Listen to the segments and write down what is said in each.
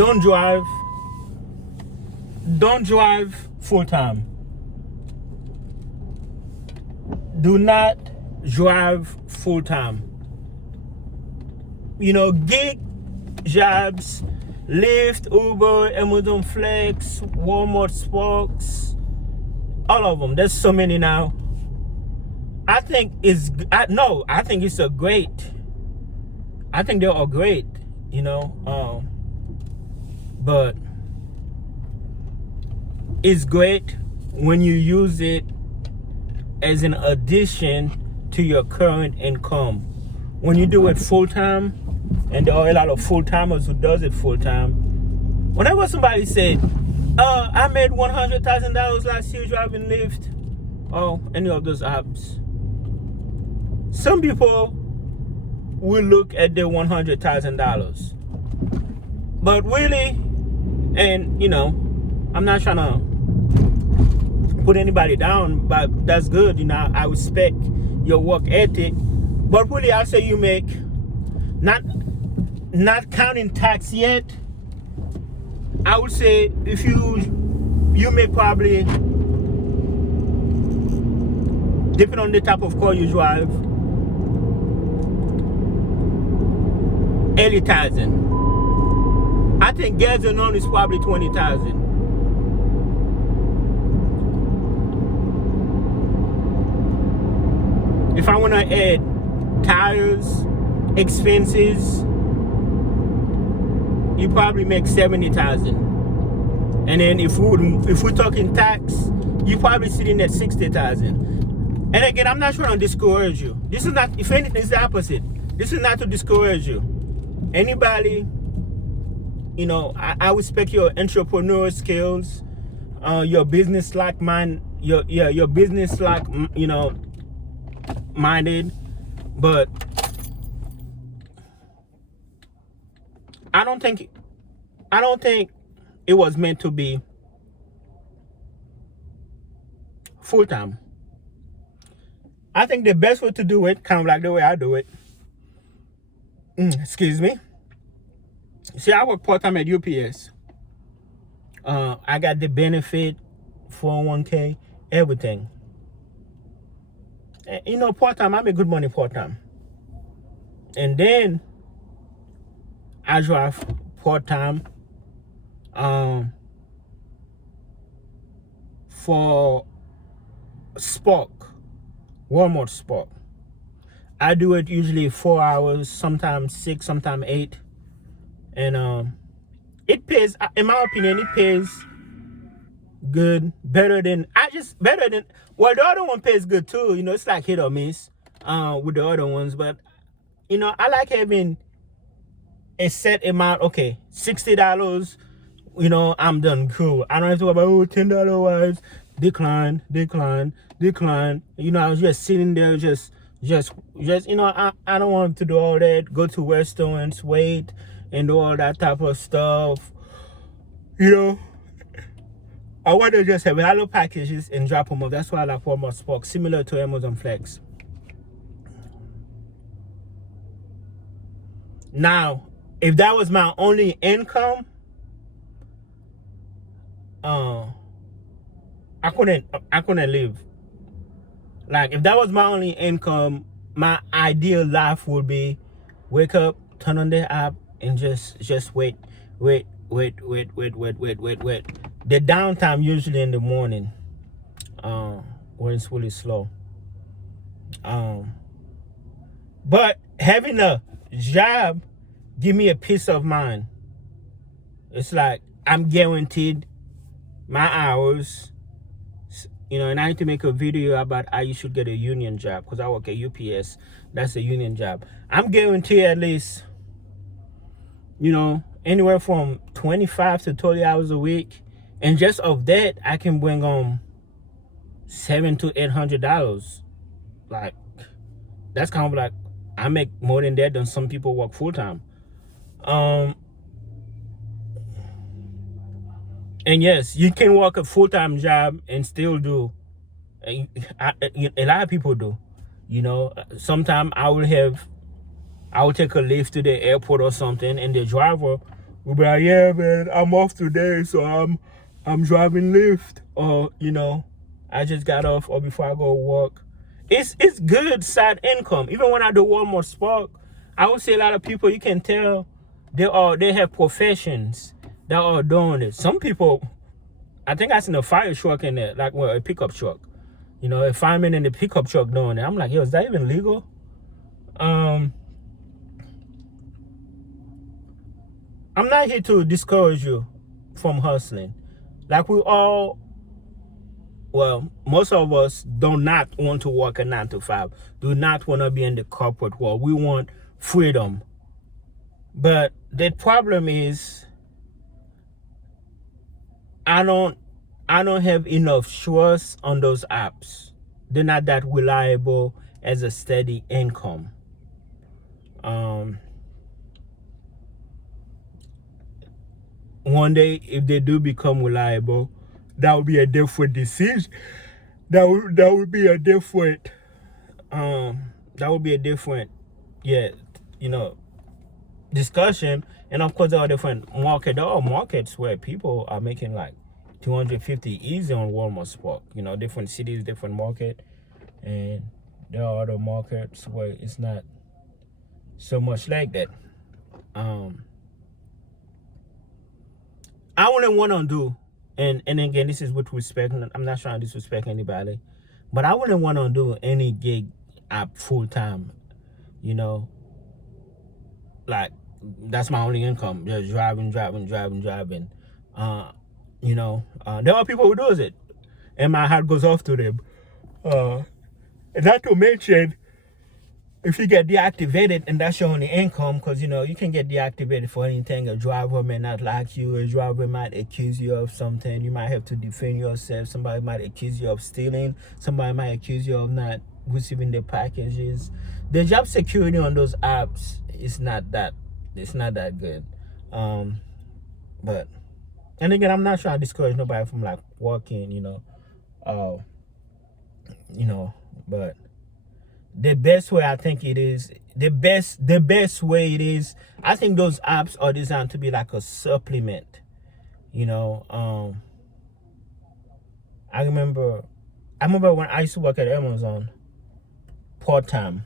don't drive. Don't drive full time. Do not drive full time. You know, gig jobs, Lyft, Uber, Amazon Flex, Walmart Sparks, all of them. There's so many now. I think it's a great. I think they are great, you know. But it's great when you use it as an addition to your current income. When you do it full time, and there are a lot of full timers who does it full time. Whenever somebody said, I made $100,000 last year driving Lyft, or any of those apps, some people will look at their $100,000. But really, and you know, I'm not trying to put anybody down, but that's good. You know, I respect your work ethic. But really, I'll say you make, not counting tax yet, I would say if you make probably, depending on the type of car you drive, 80,000. I think gas alone is probably 20,000. If I want to add tires, expenses, you probably make 70,000. And then if we're talking tax, you probably sitting at 60,000. And again, I'm not trying to discourage you. This is not, if anything, it's the opposite. This is not to discourage you. Anybody, you know, I respect your entrepreneurial skills, your business your business you know, minded, but I don't think it was meant to be full time. I think the best way to do it, kind of like the way I do it, excuse me. See, I work part time at UPS. I got the benefit, 401k, everything. And, you know, part time, I make good money part time. And then I drive part time for Spark, Walmart Spark. I do it usually 4 hours, sometimes 6, sometimes 8. And it pays, in my opinion, it pays good, better than well, the other one pays good too. You know, it's like hit or miss with the other ones. But, you know, I like having a set amount. Okay, $60, you know, I'm done. Cool. I don't have to worry about, $10 wise, decline. You know, I was just sitting there, just, you know, I don't want to do all that, go to restaurants, wait, and do all that type of stuff. You know, I want to just have a lot of packages and drop them off. That's why I like Walmart Spark, similar to Amazon Flex. Now, if that was my only income, I couldn't live. Like, if that was my only income, my ideal life would be wake up, turn on the app, and just wait. The downtime usually in the morning, when it's really slow. But having a job give me a peace of mind. It's like I'm guaranteed my hours. You know, and I need to make a video about how you should get a union job, because I work at UPS. That's a union job. I'm guaranteed at least, you know, anywhere from 25 to 30 hours a week. And just of that, I can bring home $700 to $800. Like, that's kind of like, I make more than that than some people work full time. And yes, you can work a full-time job and still do. A lot of people do. You know, sometimes I will take a lift to the airport or something, and the driver We'll be like, yeah, man, I'm off today, so I'm driving Lyft, or I just got off, or before I go work. It's good side income. Even when I do Walmart Spark, I would say a lot of people, you can tell they have professions that are doing it. Some people, I think I seen a fire truck in there, like a pickup truck. A fireman in the pickup truck doing it. I'm like, yo, is that even legal? I'm not here to discourage you from hustling. Like most of us do not want to work a 9 to 5. Do not want to be in the corporate world. We want freedom. But the problem is, I don't have enough trust on those apps. They're not that reliable as a steady income. One day, if they do become reliable, that would be a different decision. That would be a different discussion. And of course, there are different markets. There are markets where people are making like 250 easy on Walmart Spark. Different cities, different market, and there are other markets where it's not so much like that. I wouldn't want to do, and again, this is with respect. I'm not trying to disrespect anybody, but I wouldn't want to do any gig app full time. Like that's my only income, just driving. There are people who do it, and my heart goes off to them. Not to mention, if you get deactivated and that's your only income, because you can get deactivated for anything. A driver may not like you. A driver might accuse you of something. You might have to defend yourself. Somebody might accuse you of stealing. Somebody might accuse you of not receiving the packages. The job security on those apps is not that good. But and again, I'm not trying to discourage nobody from like working, but the best way I think it is, the best way it is, I think those apps are designed to be like a supplement. I remember when I used to work at Amazon part-time,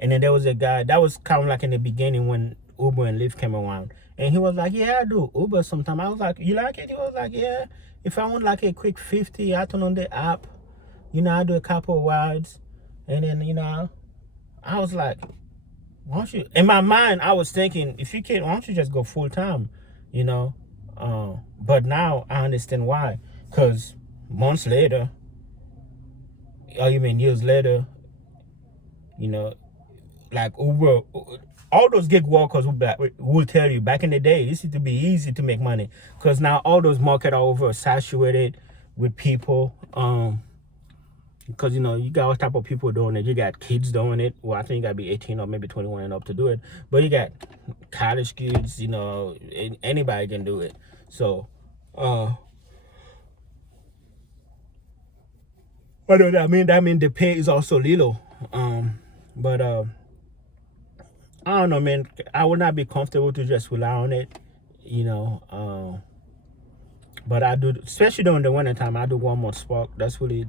and then there was a guy that was kind of like in the beginning when Uber and Lyft came around, and he was like, yeah, I do Uber sometimes. I was like, you like it? He was like, yeah, if I want like a quick 50, I turn on the app, I do a couple of rides. And then, I was like, why don't you, in my mind, I was thinking, if you can, why don't you just go full time, but now I understand why. Because months later, or even years later, like Uber, all those gig workers will tell you back in the day, it used to be easy to make money. Because now all those markets are oversaturated with people. Because you got all type of people doing it. You got kids doing it. Well, I think you gotta be 18 or maybe 21 and up to do it. But you got college kids. Anybody can do it. So, but that mean the pay is also little. But I don't know, man. I would not be comfortable to just rely on it. But I do, especially during the winter time. I do Walmart Spark. That's really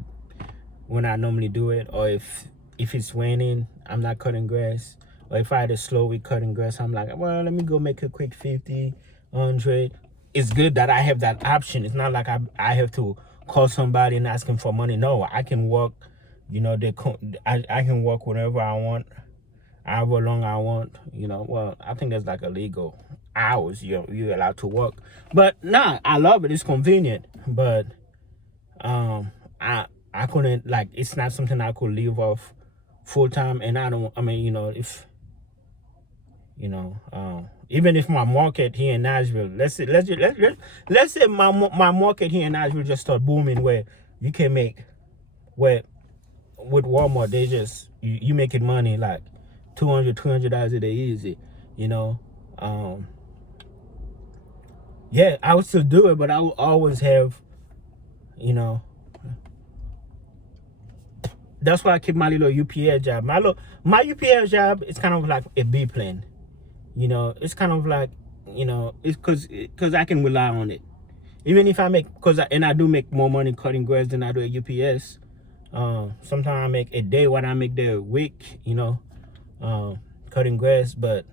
when I normally do it. Or if it's raining, I'm not cutting grass. Or if I had a slow week cutting grass, I'm like, well, let me go make a quick 50, 100. It's good that I have that option. It's not like I have to call somebody and ask him for money. No, I can work. I can work whenever I want, however long I want. Well, I think there's like illegal hours you're allowed to work. But nah, I love it. It's convenient. But I couldn't, like, it's not something I could live off full time. And even if my market here in Nashville, let's say my market here in Nashville just start booming, where you can make, where with Walmart, they just, you making money like $200 a day easy, yeah, I would still do it, but I will always have, that's why I keep my little UPS job. My UPS job is kind of like a B plan. It's kind of like You know, it's because I can rely on it. Even if I make, and I do make more money cutting grass than I do at UPS. Sometimes I make a day what I make there a week, you know, cutting grass. But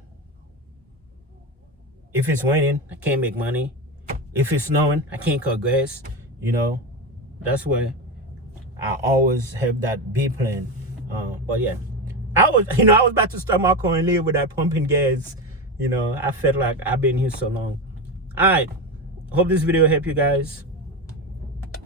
if it's raining, I can't make money. If it's snowing, I can't cut grass. You know, that's where I always have that B plan. But yeah, I was about to start my car and leave without pumping gas. You know, I felt like I've been here so long. All right, hope this video helped you guys.